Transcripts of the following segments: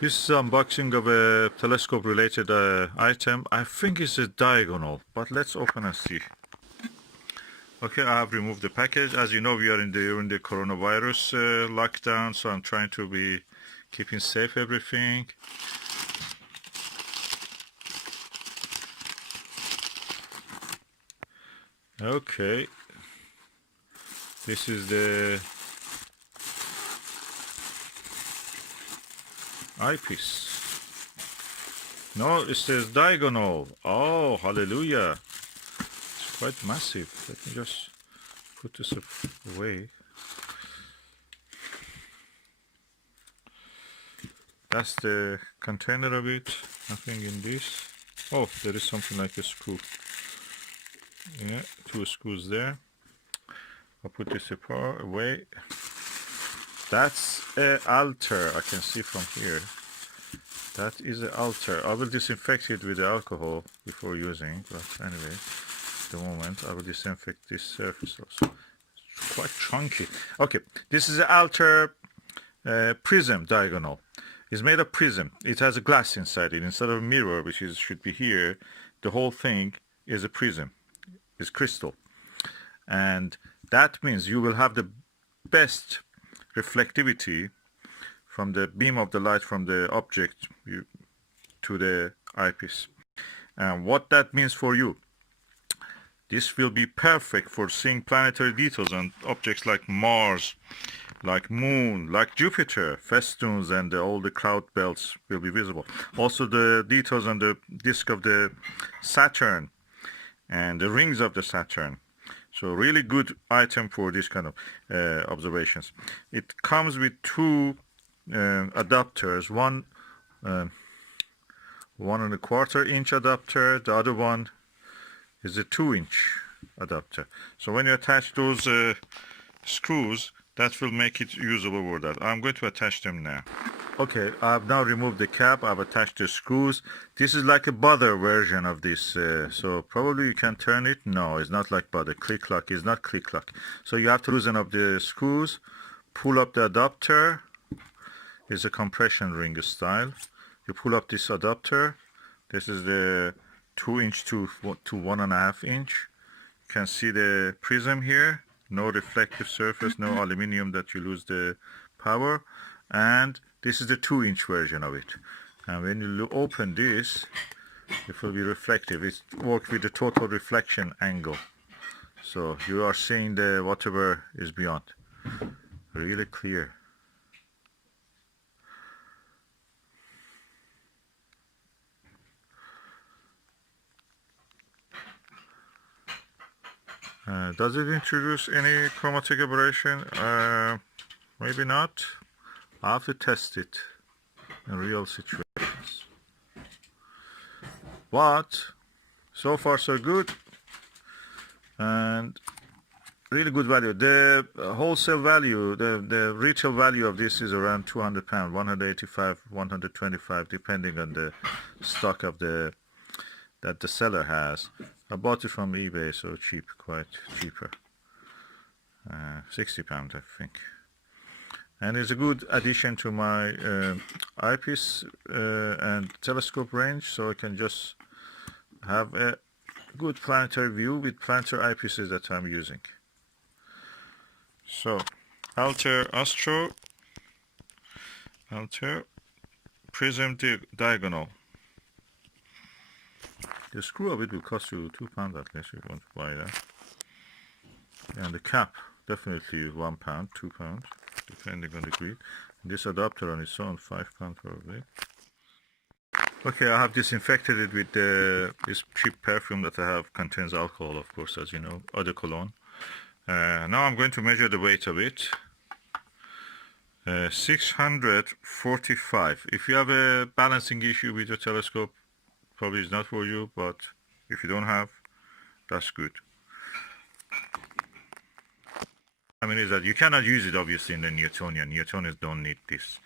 This is unboxing of a telescope related item. I think it's a diagonal, but let's open and see. Okay, I have removed the package. As you know, we are in the coronavirus lockdown, so I'm trying to be keeping safe everything. Okay, this is the eyepiece. No, it says diagonal. Oh, hallelujah. It's quite massive. Let me just put this away. That's the container of it. Nothing in this. Oh, there is something like a screw. Yeah, 2 screws there. I'll put this apart away. That's an Altair. I can see from here. That is an Altair. I will disinfect it with the alcohol before using, but anyway, at the moment I will disinfect this surface also. It's quite chunky. Okay, this is an Altair Prism diagonal. It's made of prism. It has a glass inside it. Instead of a mirror, which should be here, the whole thing is a prism. It's crystal. And that means you will have the best reflectivity from the beam of the light from the object to the eyepiece. And what that means for you, this will be perfect for seeing planetary details on objects like Mars, like Moon, like Jupiter, festoons, and all the cloud belts will be visible. Also the details on the disk of the Saturn and the rings of the Saturn. So really good item for this kind of observations. It comes with 2 adapters, one 1¼ inch adapter, the other one is a 2-inch adapter. So when you attach those screws, that will make it usable for that. I'm going to attach them now. Okay, I've now removed the cap. I've attached the screws. This is like a bother version of this. So probably you can turn it. No, it's not like bother. Click lock is not click lock. So you have to loosen up the screws, pull up the adapter. It's a compression ring style. You pull up this adapter. This is the 2-inch to 1½ inch. You can see the prism here. No reflective surface, no aluminum that you lose the power. And this is the 2-inch version of it. And when you open this, it will be reflective. It works with the total reflection angle. So you are seeing the whatever is beyond. Really clear. Does it introduce any chromatic aberration? Maybe not. I have to test it in real situations. But so far so good, and really good value. The wholesale value, the retail value of this is around £200, 185, 125, depending on the stock of that the seller has. I bought it from eBay, so cheap, quite cheaper. £60, I think. And it's a good addition to my eyepiece and telescope range, so I can just have a good planetary view with planetary eyepieces that I'm using. So, Altair Astro, Altair Prism Diagonal. The screw of it will cost you £2 at least if you want to buy that. And the cap, definitely £1, £2, depending on the grid. And this adapter on its own, £5 probably. Okay, I have disinfected it with this cheap perfume that I have, contains alcohol, of course, as you know, eau de cologne. Now I'm going to measure the weight of it. 645. If you have a balancing issue with your telescope, probably it's not for you, but if you don't have, that's good. I mean, is that you cannot use it obviously in the Newtonian. Newtonians don't need this.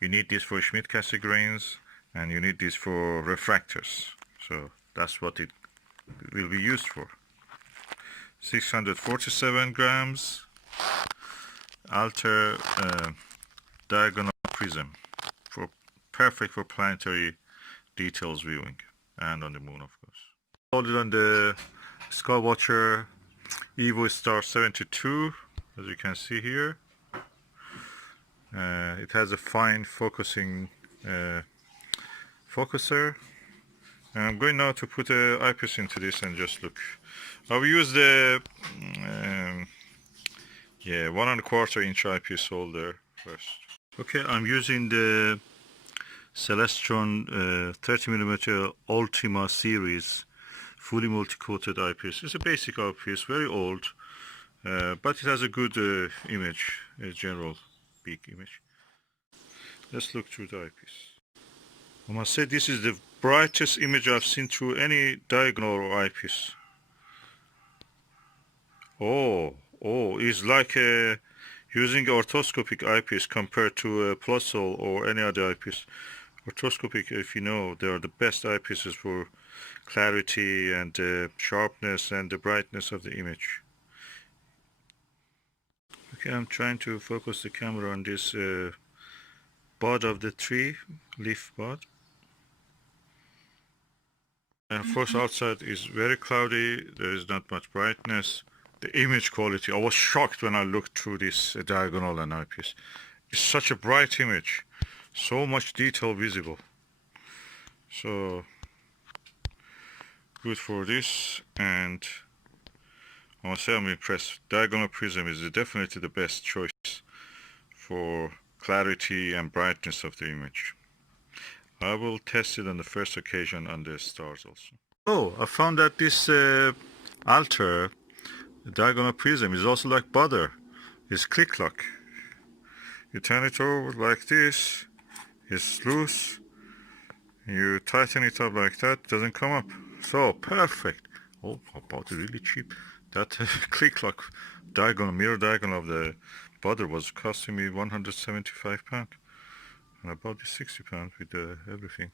You need this for Schmidt-Cassegrains, and you need this for refractors. So that's what it will be used for. 647 grams. Altair diagonal prism for perfect for planetary details viewing, and on the moon, of course. Loaded on the Skywatcher Evo Star 72, as you can see here. It has a fine focusing focuser. And I'm going now to put an eyepiece into this and just look. I've used the 1¼ inch eyepiece holder first. Okay, I'm using the Celestron 30mm Ultima series fully multi-coated eyepiece. It's a basic eyepiece, very old, but it has a good image, a general big image. Let's look through the eyepiece. I must say this is the brightest image I've seen through any diagonal eyepiece. It's like using orthoscopic eyepiece compared to a Plusol or any other eyepiece. Orthoscopic, if you know, they are the best eyepieces for clarity and sharpness and the brightness of the image. Okay, I'm trying to focus the camera on this bud of the tree, leaf bud. And of course outside is very cloudy, there is not much brightness. The image quality, I was shocked when I looked through this diagonal and eyepiece. It's such a bright image, so much detail visible. So good for this, and I must say I'm impressed. Diagonal Prism is definitely the best choice for clarity and brightness of the image. I will test it on the first occasion on the stars also. Oh, I found that this Altair diagonal prism is also like butter. It's click lock. You turn it over like this, it's loose. You tighten it up like that, it doesn't come up. So perfect. Oh, I bought it really cheap. That click lock diagonal, mirror diagonal of the butter was costing me £175. And I bought this £60 with everything.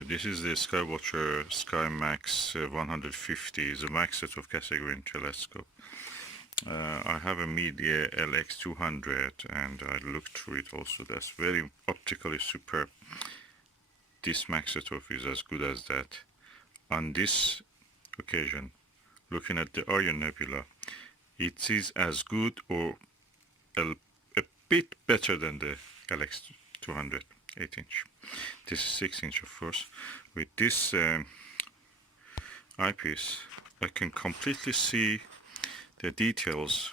This is the Skywatcher Sky Max 150, is a max set of Cassegrain telescope. I have a Media LX200 and I looked through it also. That's very optically superb. This max setup is as good as that. On this occasion, looking at the Orion Nebula, it is as good or a bit better than the LX200 8-inch. This is 6-inch, of course. With this eyepiece, I can completely see the details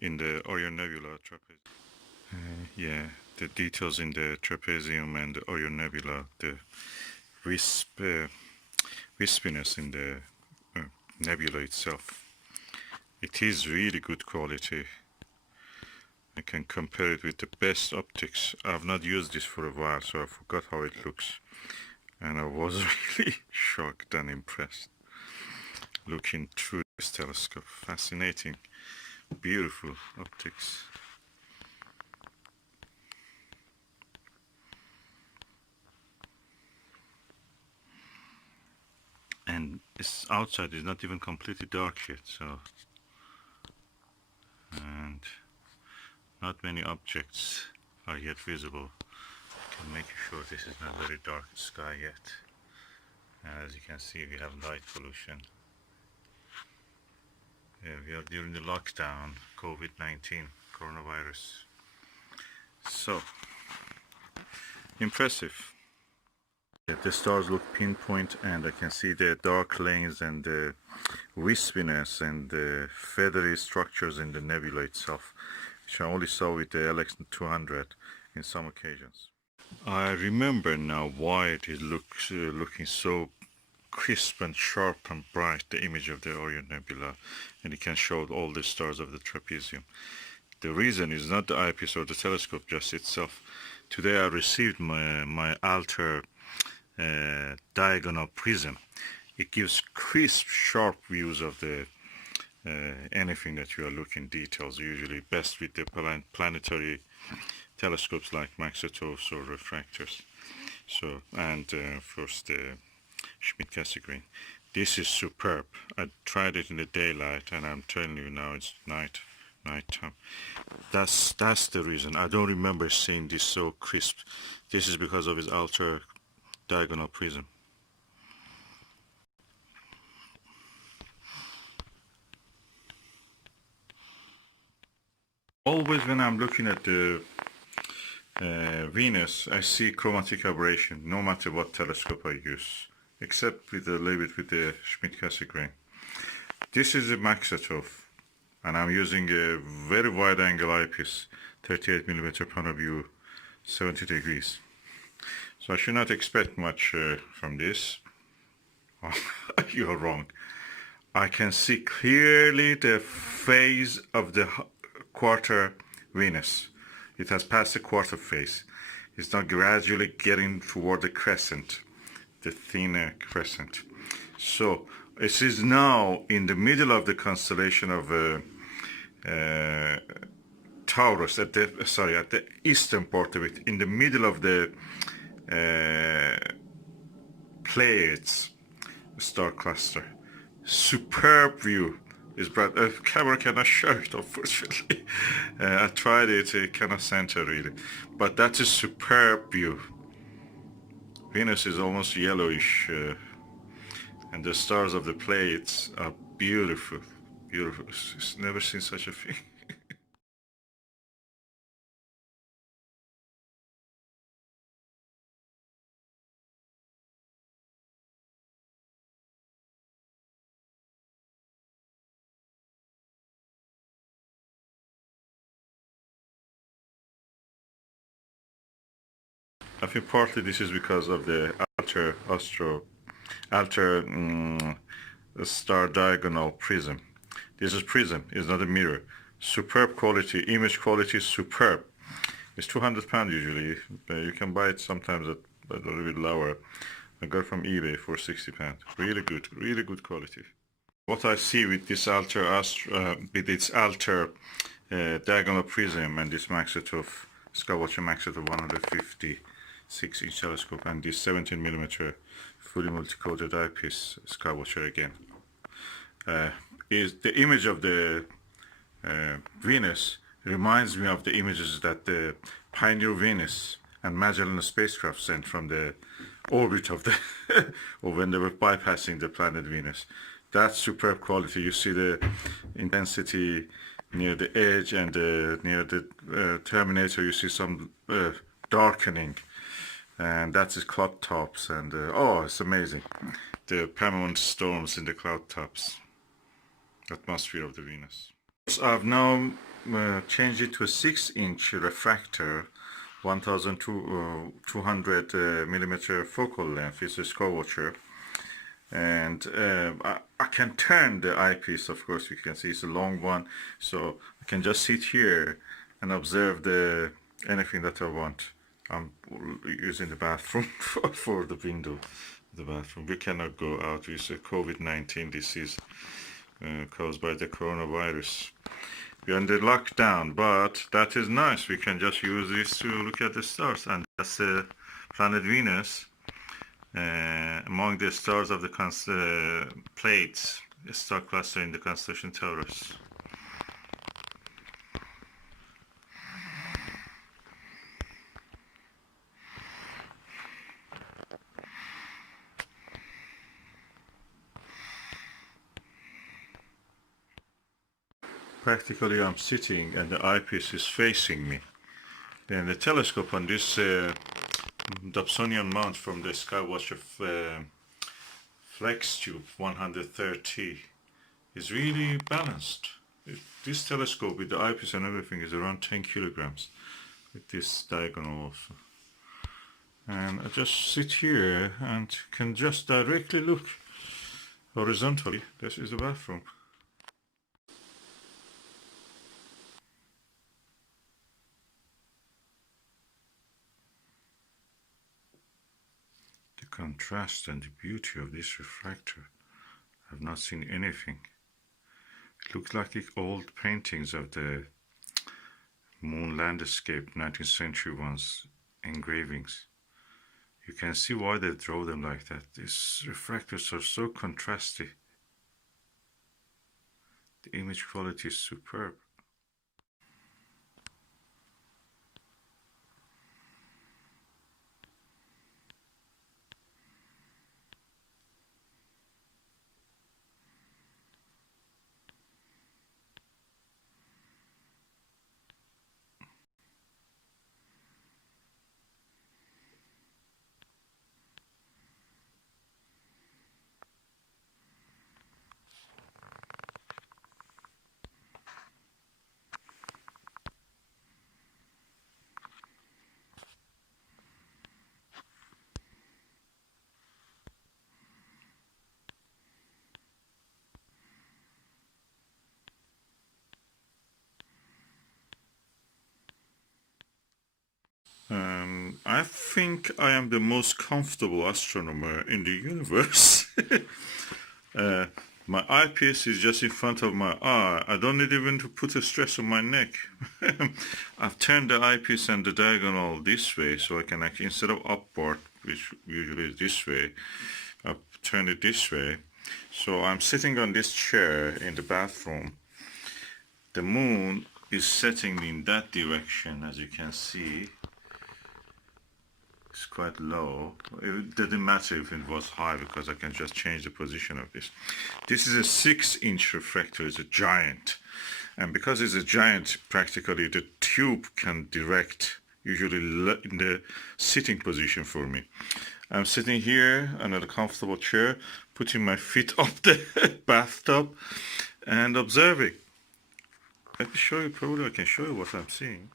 in the Orion Nebula trapezium. The details in the trapezium and the Orion Nebula, the wispiness in the nebula itself. It is really good quality. I can compare it with the best optics. I've not used this for a while, so I forgot how it looks. And I was really shocked and impressed looking through this telescope. Fascinating, beautiful optics. And this outside is not even completely dark yet, so. And not many objects are yet visible. I can make sure this is not very dark sky yet. And as you can see, we have light pollution. We are during the lockdown, COVID-19, coronavirus. So, impressive. The stars look pinpoint, and I can see the dark lanes and the wispiness and the feathery structures in the nebula itself, which I only saw with the LX200 in some occasions. I remember now why it is looking so crisp and sharp and bright, the image of the Orion Nebula, and it can show all the stars of the trapezium. The reason is not the eyepiece or the telescope just itself. Today I received my Altair diagonal prism. It gives crisp, sharp views of the anything that you are looking details, usually best with the planetary telescopes like Maxitos or refractors. So, and first the Schmidt-Cassegrain. This is superb. I tried it in the daylight, and I'm telling you now, it's night nighttime. That's the reason. I don't remember seeing this so crisp. This is because of his Altair diagonal prism. Always when I'm looking at the Venus, I see chromatic aberration, no matter what telescope I use, except with a little bit with the Schmidt-Cassegrain. This is a Maxetov, and I'm using a very wide angle eyepiece, 38mm point of view, 70 degrees. So I should not expect much from this. You're wrong. I can see clearly the phase of the quarter Venus. It has passed the quarter phase. It's now gradually getting toward the crescent, the thinner crescent. So it is now in the middle of the constellation of Taurus, at the eastern part of it, in the middle of the Pleiades star cluster. Superb view. Is bright. Camera cannot show it, unfortunately. I tried it, it cannot center really. But that's a superb view. Venus is almost yellowish, and the stars of the Pleiades are beautiful. Beautiful. It's never seen such a thing. I think partly this is because of the Altair star diagonal prism. This is prism, it's not a mirror. Superb quality, image quality, superb. It's £200 usually. You can buy it sometimes at a little bit lower. I got it from eBay for £60. Really good quality. What I see with this with its Altair diagonal prism and this Maxetov Skywatcher Maxetov 156-inch telescope and this 17mm fully multi-coated eyepiece Skywatcher again, is the image of the Venus reminds me of the images that the Pioneer Venus and Magellan spacecraft sent from the orbit of the or when they were bypassing the planet Venus. That's superb quality. You see the intensity near the edge and near the terminator. You see some darkening, and that's his cloud tops. And oh, it's amazing. The permanent storms in the cloud tops. Atmosphere of the Venus. So I've now changed it to a 6-inch refractor, 1200 millimeter focal length. It's a Skywatcher. And I can turn the eyepiece, of course. You can see it's a long one, so I can just sit here and observe anything that I want. I'm using the bathroom for the window, the bathroom. We cannot go out. It's a COVID-19 disease caused by the coronavirus. We're under lockdown, but that is nice. We can just use this to look at the stars, and that's the planet Venus. Among the stars of the Pleiades, a star cluster in the constellation Taurus. Practically I'm sitting and the eyepiece is facing me. Then the telescope on this Dobsonian mount from the Skywatcher Flex Tube 130 is really balanced. This telescope with the eyepiece and everything is around 10 kilograms with this diagonal also. And I just sit here and can just directly look horizontally. This is the bathroom. The contrast and the beauty of this refractor. I've not seen anything. It looks like the old paintings of the moon landscape, 19th century ones, engravings. You can see why they draw them like that. These refractors are so contrasty. The image quality is superb. I think I am the most comfortable astronomer in the universe. My eyepiece is just in front of my eye. I don't need even to put a stress on my neck. I've turned the eyepiece and the diagonal this way, so I can actually, instead of upward, which usually is this way, I've turned it this way. So I'm sitting on this chair in the bathroom. The moon is setting in that direction, as you can see. It's quite low. It didn't matter if it was high because I can just change the position of this. This is a 6-inch refractor. It's a giant. And because it's a giant, practically the tube can direct, usually in the sitting position for me. I'm sitting here on a comfortable chair, putting my feet up the bathtub and observing. Let me show you, probably I can show you what I'm seeing.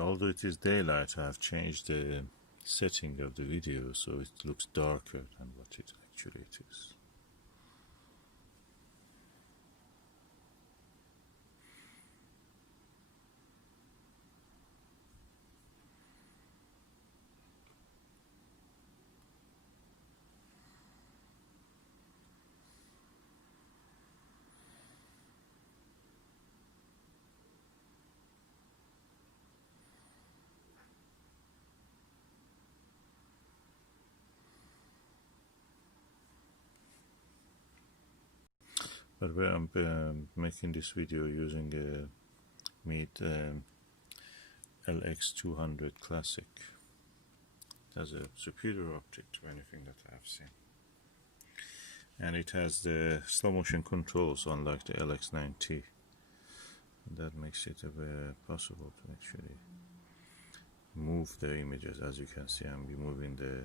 Although it is daylight, I have changed the setting of the video so it looks darker than what it actually is. But where I'm making this video using a Meet LX200 Classic. It has a superior optic to anything that I have seen. And it has the slow motion controls unlike the LX9T. And that makes it possible to actually move the images. As you can see, I'm moving the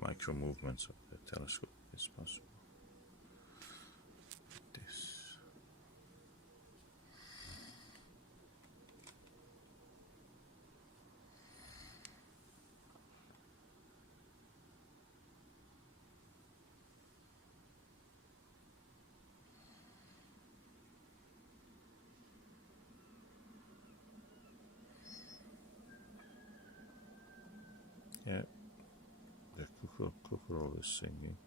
micro movements of the telescope is possible. This. Yeah, the cuckoo is singing.